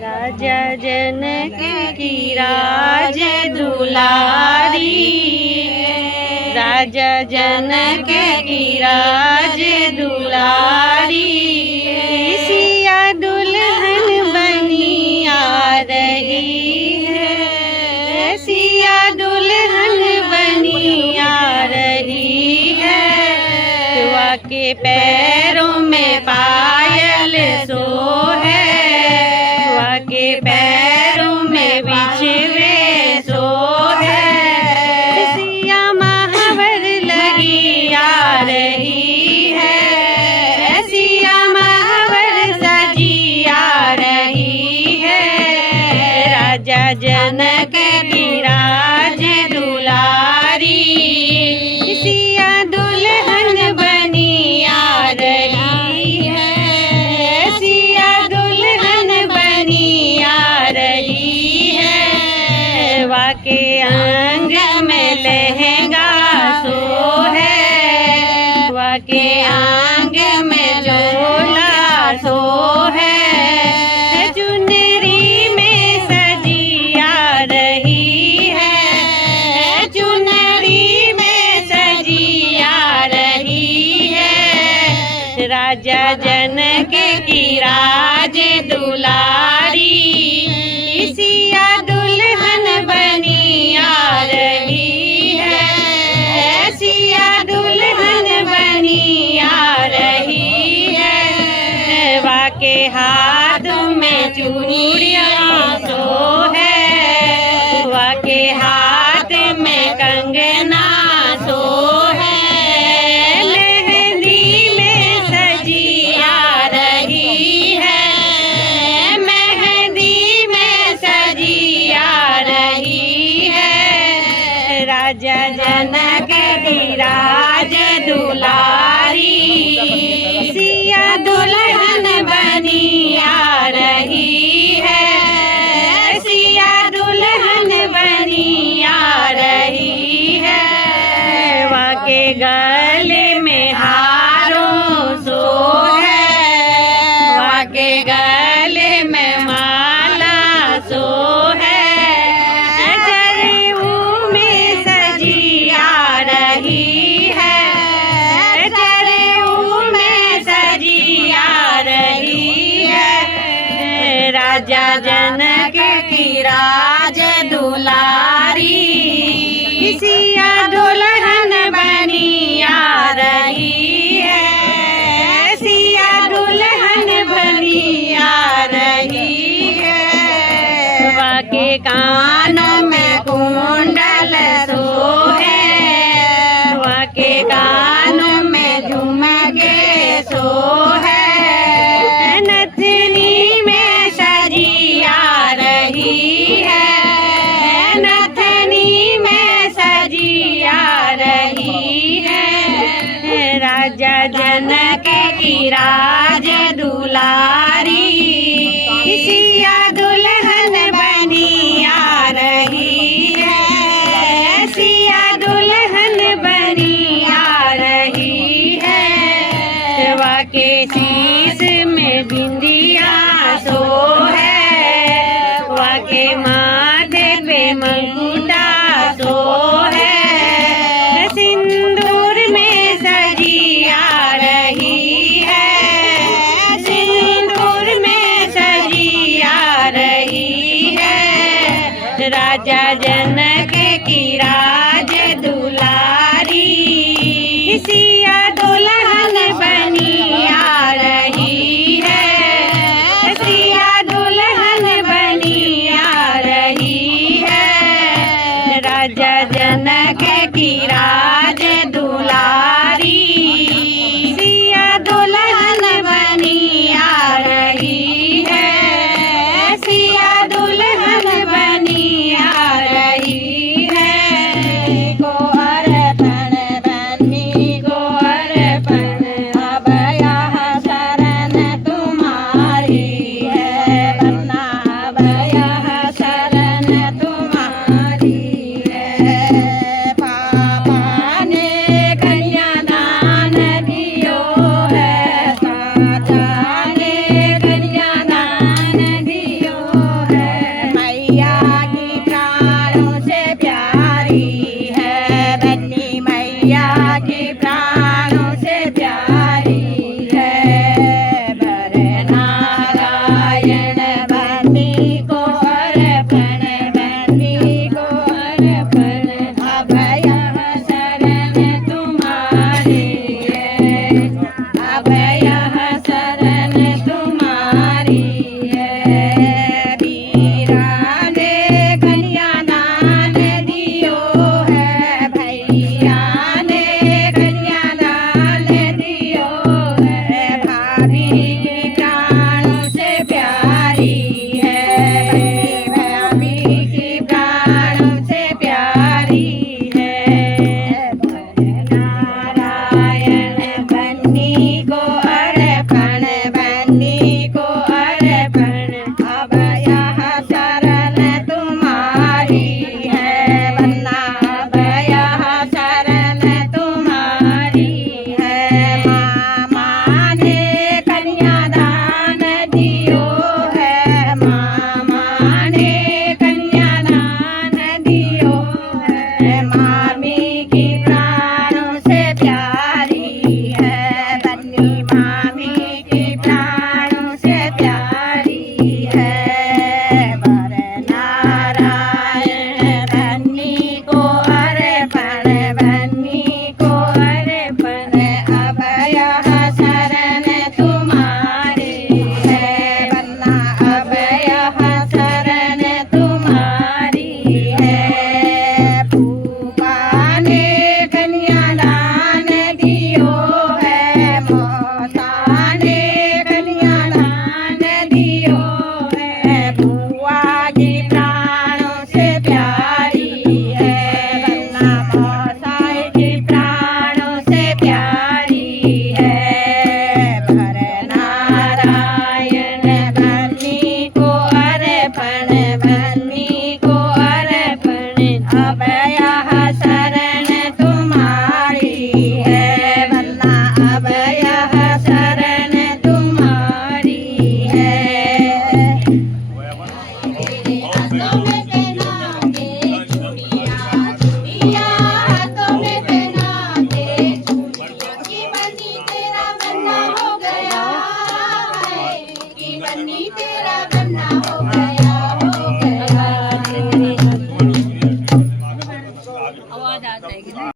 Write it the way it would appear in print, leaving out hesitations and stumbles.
राजा जनक की राज दुलारी, राजा जनक की राज दुलारी, सिया दुल्हन बनी आ रही है, सिया दुल्हन बनी आ रही है। तुआ के पैरों में पायल सो है, तुआ के पैरों में बिछवे सो है, सिया महावर लगी आ रही है, सिया महावर सजी आ रही है। राजा जनक की राज दुलारी, सिया दुल्हन बनी आ रही है, सिया दुल्हन बनी आ रही है। वाके अंग में लहंगा सो है, वाके अंग में झोला सो है, चुनरी में सजी आ रही है, चुनरी में सजी आ रही है। राजा जनक की राज दुलारी, सिया दुल्हन बनी आ रही है, सिया दुल्हन बनी आ रही है। वाके हाथ में चूड़ियाँ सो है, वाके हाथ में कंगना सो है, मेहंदी में सजी आ रही है, मेहंदी में सजी आ रही है। राजा जनक की राज दुलारी, सिया दुल्हन बनी आ रही है, सिया दुल्हन बनी आ रही है। वाके गले में हारों सो है, वाके गले में माला सो है, जरेऊ में सजी आ रही है, जरेऊ में सजी आ रही है। राजा जनक की राज दुलारी, सिया दुल्हन बनी आ रही है, सिया दुल्हन बनी आ रही है। वाके कानों में कुंडल सो है, वाके कानों में झुमके सो है, नथनी में सजी आ रही है, नथनी में सजी आ रही है। राजा जनक की राज दुलारी, सिया दुल्हन बनी आ रही है, सिया दुल्हन बनी आ रही है। वाके शीश में बिंदिया सो है, वाके माथे पे मुकुटा सो है, सिंदूर में सजी आ रही है, सिंदूर में सजी आ रही है। राजा जनक की राज